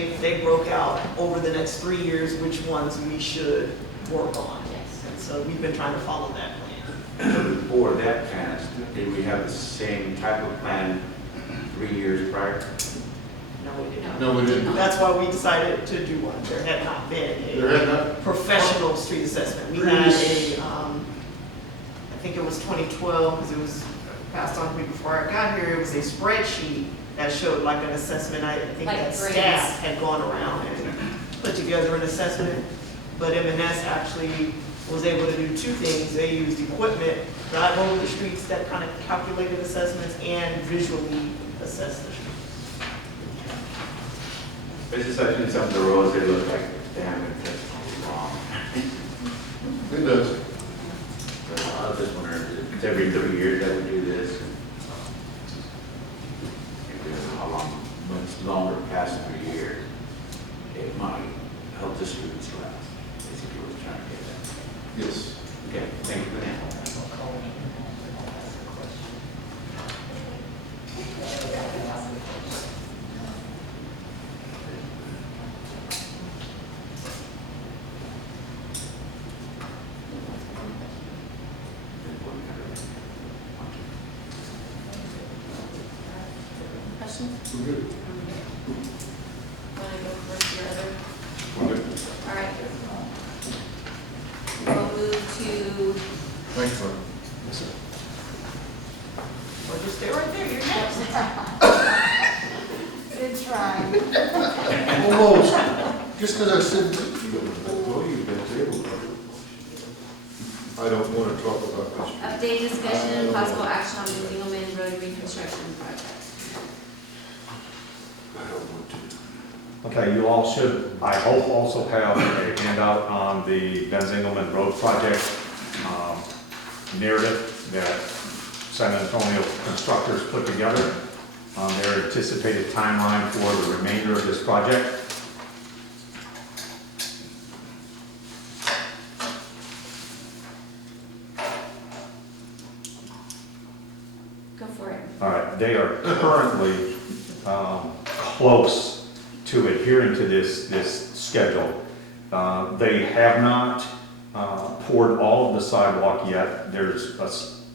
they broke out over the next 3 years which ones we should work on. And so we've been trying to follow that plan. Before that passed, did we have the same type of plan 3 years prior? No, we didn't. No, we didn't. That's why we decided to do one. There had not been There had not. professional street assessment. We had I think it was 2012, because it was passed on to me before I got here. It was a spreadsheet that showed like an assessment. I think Like that grades. staff had gone around and put together an assessment. But M&S actually was able to do two things. They used equipment, drive over the streets that kind of calculated assessments, and visually assess the streets. It's just like in some of the roads, they look like, damn, that's wrong. It does. But I was just wondering, if it's every 3 years that we do this. And how long, much longer past 3 years, it might help the students last. Basically, what we're trying to get at. Yes. Okay, thank you for that. Questions? We're good. Want to go first, your other? We're good. All right. We'll move to, Thanks, Mark. Or just stay right there, you're next. good try. Almost. Just because I said, oh, you've been tabled. I don't want to talk about this. Update discussion and possible action on the Engelman Road reconstruction project. I don't want to. Okay, you all should, I hope, also have a handout on the Ben Zingelman Road project narrative that San Antonio constructors put together on their anticipated timeline for the remainder of this project. Go for it. All right, they are currently close to adhering to this schedule. They have not poured all of the sidewalk yet. There's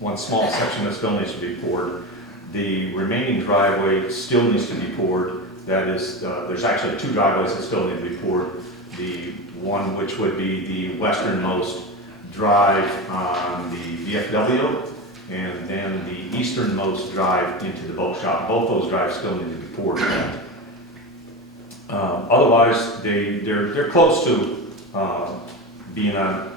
one small section that still needs to be poured. The remaining driveway still needs to be poured. That is, there's actually two driveways that still need to be poured. The one which would be the westernmost drive on the VFW, and then the easternmost drive into the boat shop. Both those drives still need to be poured. Otherwise, they're close to being on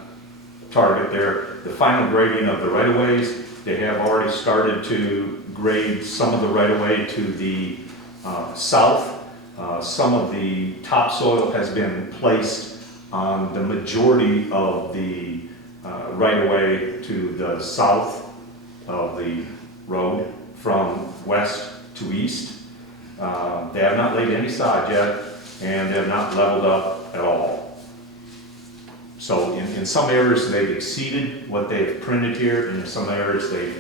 target there. The final grading of the right-of-ways, they have already started to grade some of the right-of-way to the south. Some of the topsoil has been placed on the majority of the right-of-way to the south of the road from west to east. They have not laid any sod yet, and they have not leveled up at all. So in some areas they've exceeded what they've printed here, and in some areas they've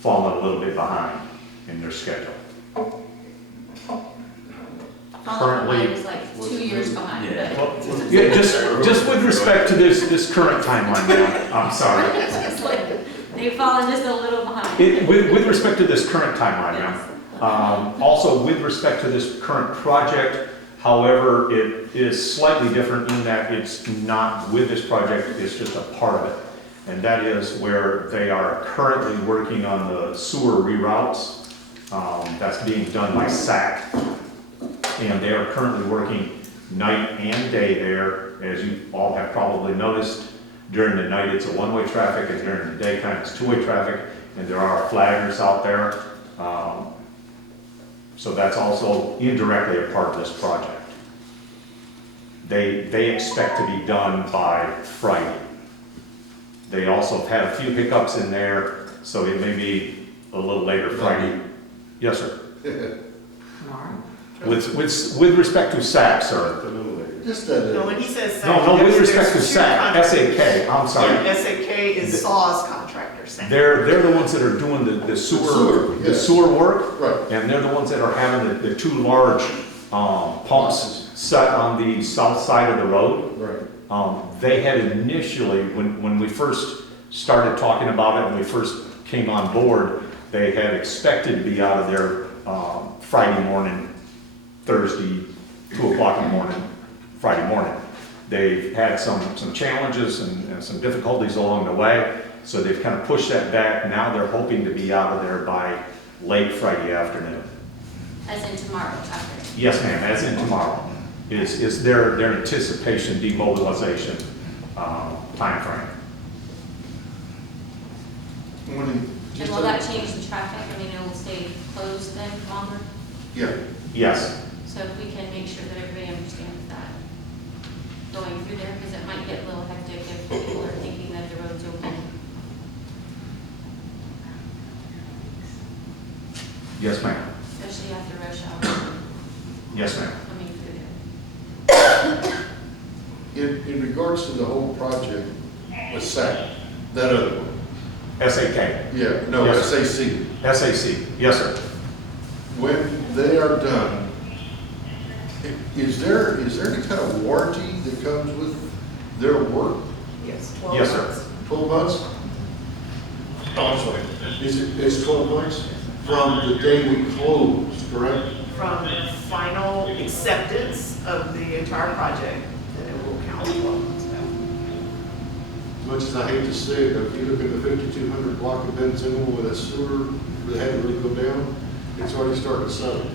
fallen a little bit behind in their schedule. Currently, it's like 2 years behind. Yeah. But Yeah, just with respect to this current timeline, ma'am, I'm sorry. it's just like, they've fallen just a little behind. With respect to this current timeline, ma'am. Also, with respect to this current project, however, it is slightly different in that it's not with this project, it's just a part of it. And that is where they are currently working on the sewer reroutes. That's being done by SAC. And they are currently working night and day there. As you all have probably noticed, during the night it's a one-way traffic, and during the daytime it's two-way traffic, and there are flaggers out there. So that's also indirectly a part of this project. They expect to be done by Friday. They also have had a few hiccups in there, so it may be a little later Friday. Yes, sir. With respect to SAC, sir. Just that. No, when he says SAC. No, with there's respect to two SAC, contractors. SAK, I'm sorry. Yeah, SAK is SAW's contractor, SAC. They're the ones that are doing the Sewer, the yes. sewer work. Right. And they're the ones that are having the two large pumps set on the south side of the road. Right. They had initially, when we first started talking about it, when we first came on board, they had expected to be out of there Friday morning, Thursday, 2 o'clock in the morning, Friday morning. They've had some challenges and some difficulties along the way, so they've kind of pushed that back. Now they're hoping to be out of there by late Friday afternoon. As in tomorrow, after. Yes, ma'am, as in tomorrow, is their anticipation demobilization timeframe. And will that change the traffic? I mean, it will stay closed then longer? Yeah, Yes, So if we can make sure that everybody understands that going through there, because it might get a little hectic if people are thinking that the road's open. yes, ma'am, Especially after rush hour yes, ma'am. coming through there. in regards to the whole project with SAC, that other one. SAK, Yeah, no, Yes, sir. SAC. SAC, yes, sir. When they are done, is there any kind of warranty that comes with their work? Yes, 12 Yes, sir. months. 12 months? Oh, I'm sorry. It's 12 months from the day we close, correct? From final acceptance of the entire project, then it will count 12 months now. As much as I hate to say it, if you look at the 5200 block of Benzino with a sewer that had to really go down, it's already starting to settle.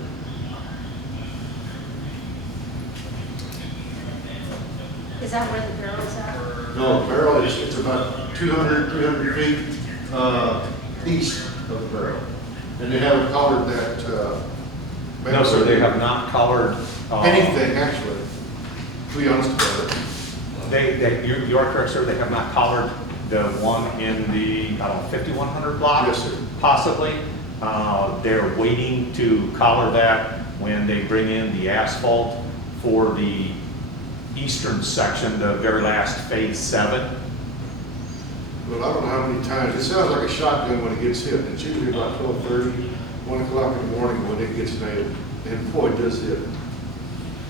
Is that where the barrel's at? No, Barrel, it's about 200, 300 feet east of the Barrel. And they haven't collared that. No, sir, they have not collared. Anything, actually, to be honest about it. You are correct, sir, they have not collared the one in the, 5100 block? Yes, sir. Possibly. They're waiting to collar that when they bring in the asphalt for the eastern section, the very last phase 7. Well, I don't know how many times, it sounds like a shotgun when it gets hit. It's usually about 12:30, 1 o'clock in the morning when it gets nailed. And boy, it does hit.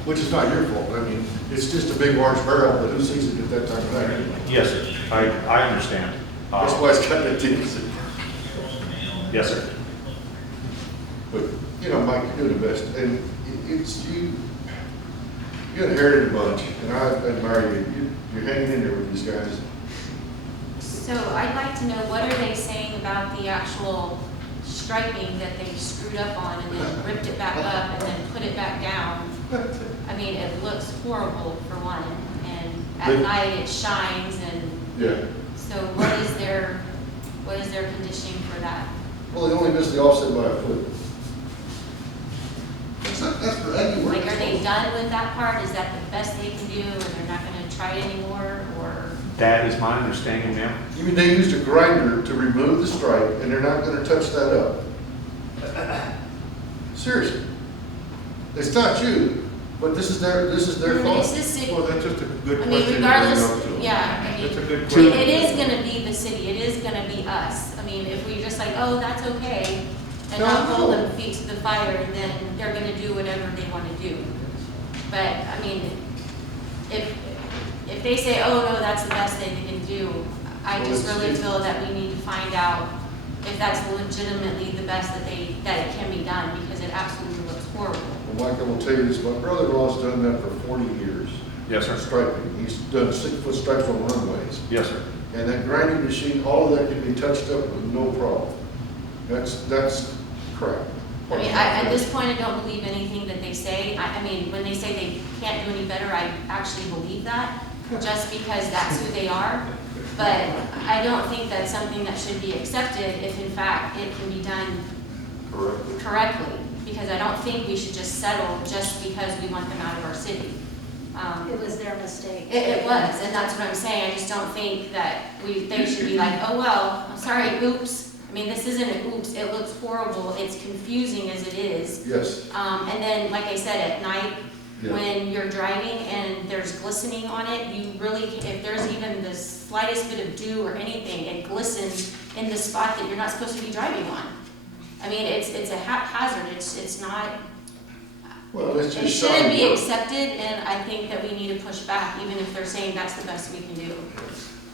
Which is not your fault. I mean, it's just a big large barrel, but who sees it at that time of night? Yes, sir, I understand. That's why it's got that dings. Yes, sir. But, you know, Mike, you're doing the best. And it's you inherited a bunch, and I admire you. You're hanging in there with these guys. So I'd like to know, what are they saying about the actual striping that they screwed up on and then ripped it back up and then put it back down? I mean, it looks horrible for one, and at night it shines, and Yeah. so what is their conditioning for that? Well, they only missed the offset by a foot. That's for any work. Like, are they done with that part? Is that the best they can do, and they're not gonna try it anymore, or? That is my understanding, ma'am. You mean they used a grinder to remove the stripe, and they're not gonna touch that up? Seriously. It's not you, but this is their fault. It's the city. Well, that's just a good I question. mean, to regardless, bring up to them. yeah, I mean. That's a good It question. it is gonna be the city, it is gonna be us. I mean, if we just like, oh, that's okay, and not No. hold them feet to the fire, then they're gonna do whatever they wanna do. But, I mean, if they say, oh, no, that's the best thing they can do, I Well, just it's- really feel that we need to find out if that's legitimately the best that it can be done, because it absolutely looks horrible. Well, Mike, I will tell you this, my brother-in-law's done that for 40 years. Yes, sir. Striping. He's done 6-foot stripes on runways. Yes, sir. And that grinding machine, all of that can be touched up with no problem. That's crap. I mean, at this point, I don't believe anything that they say. I mean, when they say they can't do any better, I actually believe that, just because that's who they are. But I don't think that's something that should be accepted if in fact it can be done correctly. Because I don't think we should just settle just because we want them out of our city. It was their mistake. It was, and that's what I'm saying. I just don't think that they should be like, oh, well, I'm sorry, oops. I mean, this isn't an oops, it looks horrible, it's confusing as it is. Yes. And then, like I said, at night, Yeah. when you're driving and there's glistening on it, you really, if there's even the slightest bit of dew or anything, it glistens in the spot that you're not supposed to be driving on. I mean, it's a haphazard, it's not, Well, it's It just shouldn't shoddy be work. accepted, and I think that we need to push back, even if they're saying that's the best we can do.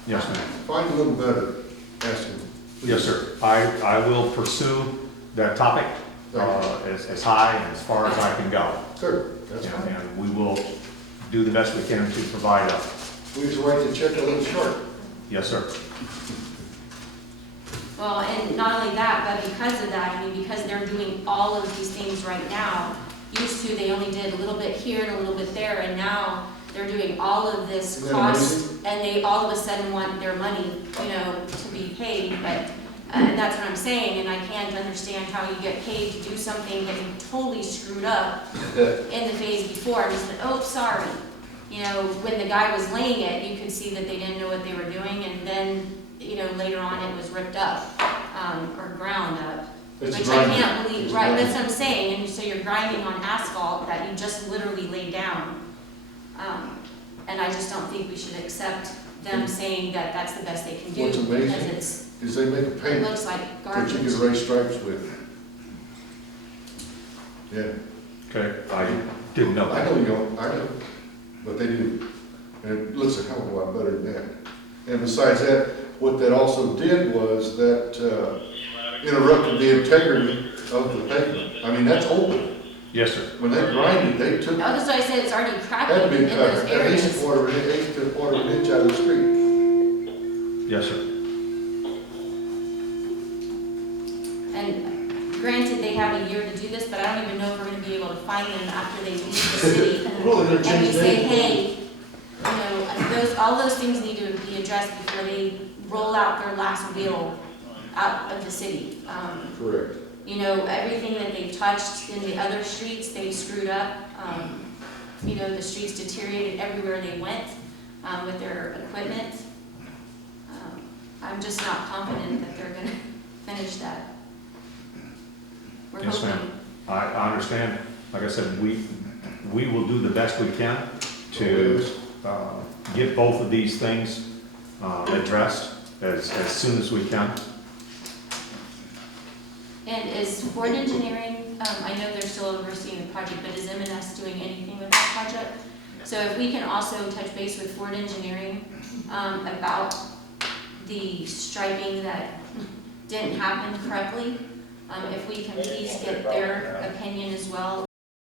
Yes, ma'am. Find a little better, ask him. Yes, sir. I will pursue that topic as high and as far as I can go. Sure, that's And fine. and we will do the best we can to provide a, We just write the check a little short. yes, sir. Well, and not only that, but because of that, I mean, because they're doing all of these things right now, used to, they only did a little bit here and a little bit there, and now they're doing all of this Isn't that cost, amazing? and they all of a sudden want their money, you know, to be paid, but, and that's what I'm saying, and I can't understand how you get paid to do something that you totally screwed up in the phase before. I'm just like, oh, sorry. You know, when the guy was laying it, you could see that they didn't know what they were doing, and then, you know, later on it was ripped up, or ground up. It's Which I grinding. can't believe, It's right, grinding. that's what I'm saying, and so you're grinding on asphalt that you just literally laid down. And I just don't think we should accept them saying that that's the best they can do, What's amazing because it's, Is they make a it paint looks like that you garbage. can erase stripes with. Yeah, Okay, I didn't know I that. know you don't, I know, but they do. And it looks a hell of a lot better than that. And besides that, what that also did was that interrupted the integrity of the pavement. I mean, that's old. Yes, sir. When they grinded, they took, Oh, that's why I said it's already had to cracking be in those cut, at least a areas. quarter of an inch to a quarter of an inch out of the street. Yes, sir. And granted, they have a year to do this, but I don't even know if we're gonna be able to find them after they leave the city. Well, they're gonna And we change say, their- hey, you know, all those things need to be addressed before they roll out their last wheel out of the city. Correct. You know, everything that they've touched in the other streets, they screwed up. You know, the streets deteriorated everywhere they went, with their equipment. I'm just not confident that they're gonna finish that. We're Yes, hoping. ma'am. I understand. Like I said, we will do the best we can to get both of these things addressed as soon as we can. And is Ford Engineering, I know they're still overseeing the project, but is M&S doing anything with that project? So if we can also touch base with Ford Engineering about the striping that didn't happen correctly, if we can please get their opinion as well